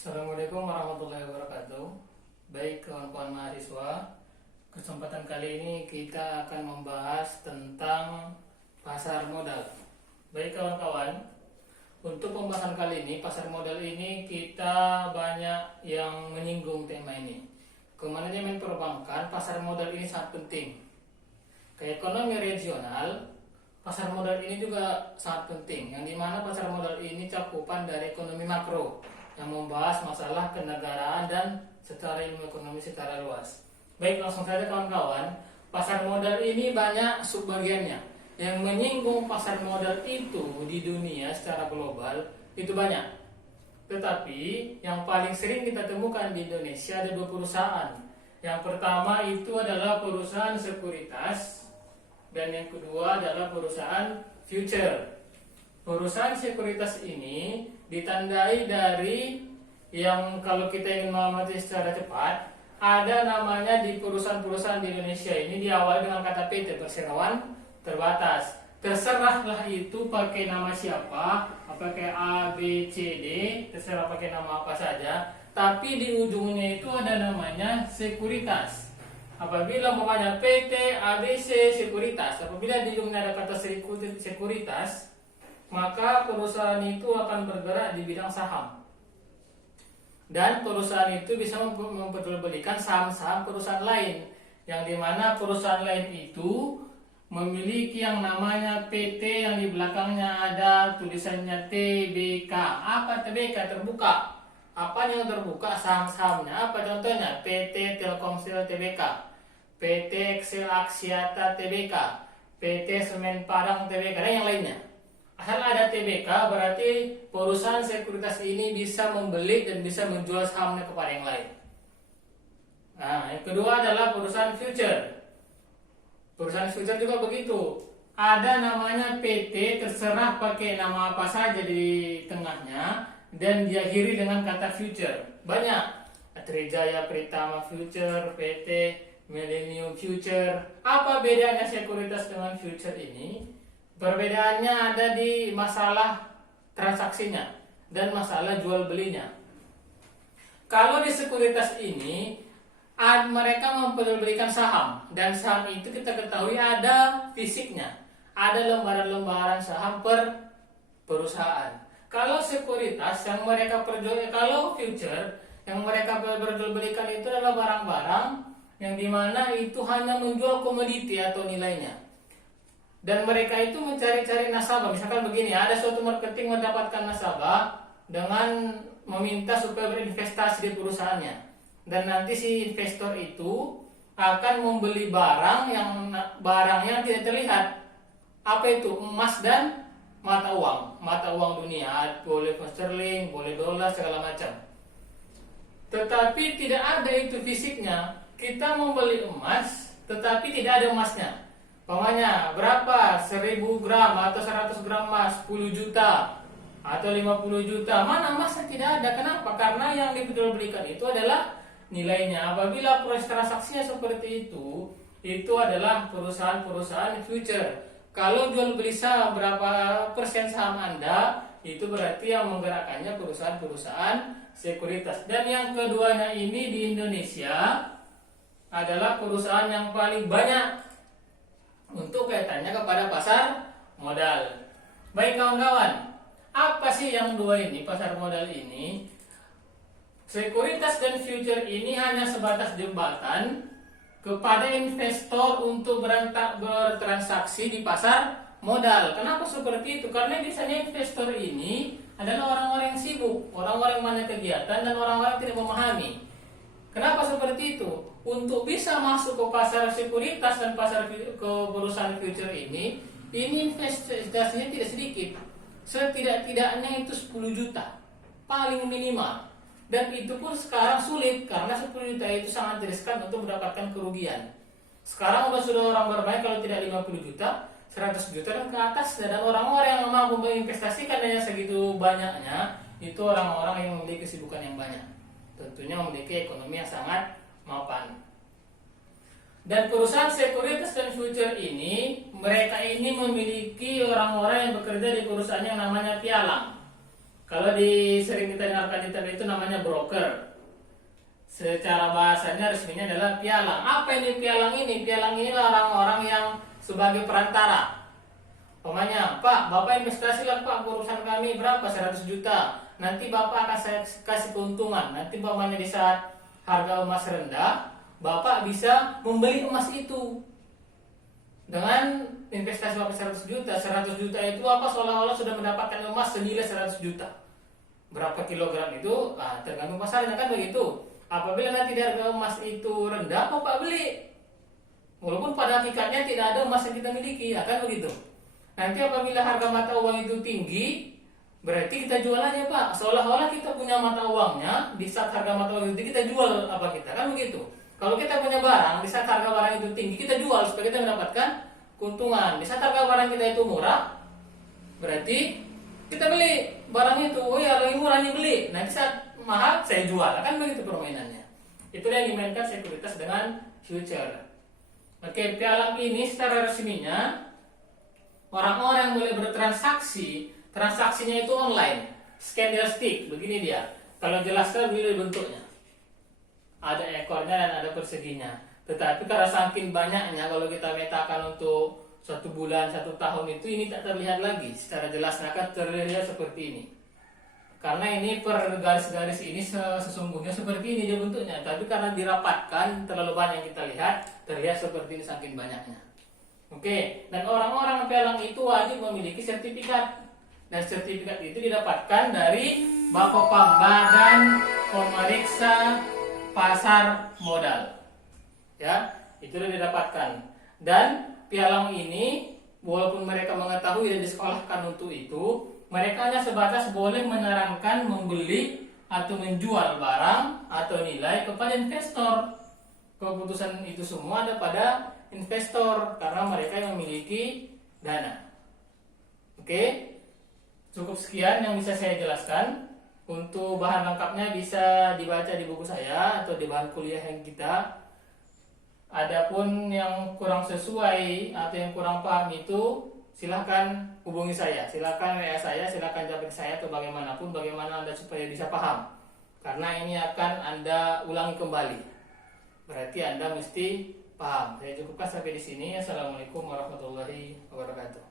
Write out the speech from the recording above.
Assalamualaikum warahmatullahi wabarakatuh. Baik kawan-kawan mahasiswa, kesempatan kali ini kita akan membahas tentang pasar modal. Baik kawan-kawan, untuk pembahasan kali ini pasar modal ini kita banyak yang menyinggung tema ini. Kemananya perbankan, pasar modal ini sangat penting. Ke ekonomi regional, pasar modal ini juga sangat penting, yang dimana pasar modal ini cakupan dari ekonomi makro yang membahas masalah kenegaraan dan secara ilmu ekonomi secara luas. Baik, langsung saja kawan-kawan, pasar modal ini banyak subbagiannya. Yang menyinggung pasar modal itu di dunia secara global itu banyak. Tetapi yang paling sering kita temukan di Indonesia ada dua perusahaan. Yang pertama itu adalah perusahaan sekuritas dan yang kedua adalah perusahaan future. Perusahaan sekuritas ini ditandai dari yang kalau kita ingin mengamati secara cepat, ada namanya di perusahaan-perusahaan di Indonesia ini diawali dengan kata PT, perseroan terbatas. Terserahlah itu pakai nama siapa, pakai A, B, C, D, terserah pakai nama apa saja, tapi di ujungnya itu ada namanya sekuritas. Apabila namanya PT, ABC, sekuritas, apabila di ujungnya ada kata sekuritas, maka perusahaan itu akan bergerak di bidang saham. Dan perusahaan itu bisa memperjualbelikan saham-saham perusahaan lain, yang dimana perusahaan lain itu memiliki yang namanya PT yang di belakangnya ada tulisannya TBK. Apa TBK? Terbuka. Apa yang terbuka? Saham-sahamnya. Apa contohnya? PT Telkomsel TBK, PT Excel Aksiata TBK, PT Semen Padang TBK, dan yang lainnya. Asal ada TBK berarti perusahaan sekuritas ini bisa membeli dan bisa menjual sahamnya kepada yang lain. Nah, yang kedua adalah perusahaan future. Perusahaan future juga begitu. Ada namanya PT, terserah pakai nama apa saja di tengahnya dan diakhiri dengan kata future. Banyak. Trijaya Pritama Future, PT Millennium Future. Apa bedanya sekuritas dengan future ini? Perbedaannya ada di masalah transaksinya dan masalah jual belinya. Kalau di sekuritas ini mereka memperjualbelikan saham, dan saham itu kita ketahui ada fisiknya, ada lembaran-lembaran saham per perusahaan. Kalau sekuritas yang mereka kalau future yang mereka perjualbelikan itu adalah barang-barang yang dimana itu hanya menjual komoditi atau nilainya. Dan mereka itu mencari-cari nasabah. Misalkan begini, ada suatu marketing mendapatkan nasabah dengan meminta supaya berinvestasi di perusahaannya. Dan nanti si investor itu akan membeli barangnya tidak terlihat. Apa itu? Emas dan mata uang. Mata uang dunia, boleh pound sterling, boleh dolar, segala macam. Tetapi tidak ada itu fisiknya. Kita membeli emas, tetapi tidak ada emasnya. Umpamanya berapa? 1000 gram atau 100 gram emas, 10 juta atau 50 juta. Mana emasnya tidak ada. Kenapa? Karena yang diperjualbelikan itu adalah nilainya. Apabila proses transaksinya seperti itu adalah perusahaan-perusahaan future. Kalau jual beli saham berapa persen saham Anda, itu berarti yang menggerakkannya perusahaan-perusahaan sekuritas. Dan yang keduanya ini di Indonesia adalah perusahaan yang paling banyak untuk kaitannya kepada pasar modal. Baik kawan-kawan, apa sih yang dua ini, pasar modal ini? Sekuritas dan future ini hanya sebatas jembatan kepada investor untuk bertransaksi di pasar modal. Kenapa seperti itu? Karena biasanya investor ini adalah orang-orang yang sibuk, orang-orang yang banyak kegiatan, dan orang-orang yang tidak memahami. Kenapa seperti itu? Untuk bisa masuk ke pasar sekuritas dan pasar ke perusahaan future ini investasinya tidak sedikit. Setidak-tidaknya itu 10 juta paling minimal. Dan itu pun sekarang sulit karena 10 juta itu sangat riskan untuk mendapatkan kerugian. Sekarang sudah orang bermain kalau tidak 50 juta, 100 juta dan ke atas. Dan orang-orang yang mampu menginvestasikan dana segitu banyaknya itu orang-orang yang memiliki kesibukan yang banyak. Tentunya memiliki ekonomi yang sangat mapan. Dan perusahaan sekuritas dan future ini, mereka ini memiliki orang-orang yang bekerja di perusahaan yang namanya pialang. Kalau sering kita dengarkan di TV itu namanya broker. Secara bahasanya resminya adalah pialang. Apa ini pialang ini? Pialang inilah orang-orang yang sebagai perantara. Pokoknya, Pak, Bapak investasi lah Pak, urusan kami berapa? 100 juta. Nanti Bapak akan saya kasih keuntungan. Nanti Bapaknya di saat harga emas rendah, Bapak bisa membeli emas itu. Dengan investasi Bapak 100 juta. 100 juta itu apa? Seolah-olah sudah mendapatkan emas senilai 100 juta. Berapa kilogram itu? Tergantung pasarnya kan begitu. Apabila nanti harga emas itu rendah, Bapak beli. Walaupun pada hakikatnya tidak ada emas yang kita miliki, akan begitu. Nanti apabila harga mata uang itu tinggi, berarti kita jual aja Pak. Seolah-olah kita punya mata uangnya, di saat harga mata uang itu tinggi, kita jual apa kita, kan begitu. Kalau kita punya barang, di saat harga barang itu tinggi, kita jual supaya kita mendapatkan keuntungan. Di saat harga barang kita itu murah, berarti kita beli barang itu. Oh ya, lebih murah nih beli. Nanti saat mahal saya jual, kan begitu permainannya. Itulah yang dimainkan sekuritas dengan future. Oke, pialang ini secara resminya orang-orang yang boleh bertransaksi, transaksinya itu online, candlestick, begini dia. Kalau jelaskan begini bentuknya. Ada ekornya dan ada perseginya. Tetapi karena saking banyaknya, kalau kita metakan untuk 1 bulan, 1 tahun itu, ini tak terlihat lagi secara jelas, akan terlihat seperti ini. Karena ini per garis-garis ini sesungguhnya seperti ini dia bentuknya, tapi karena dirapatkan terlalu banyak yang kita lihat, terlihat seperti ini saking banyaknya. Oke, dan orang-orang pialang itu wajib memiliki sertifikat, dan sertifikat itu didapatkan dari Badan Pemeriksa Pasar Modal. Ya, itu sudah didapatkan. Dan pialang ini, walaupun mereka mengetahui dan disekolahkan untuk itu, mereka hanya sebatas boleh menyarankan membeli atau menjual barang atau nilai kepada investor. Keputusan itu semua ada pada investor karena mereka yang memiliki dana. Oke, cukup sekian yang bisa saya jelaskan. Untuk bahan lengkapnya bisa dibaca di buku saya atau di bahan kuliah yang kita. Adapun yang kurang sesuai atau yang kurang paham itu, silahkan hubungi saya, silahkan WA saya, silahkan japri saya atau bagaimanapun, bagaimana Anda supaya bisa paham. Karena ini akan Anda ulangi kembali. Berarti Anda mesti paham. Saya cukupkan sampai di sini. Assalamualaikum warahmatullahi wabarakatuh.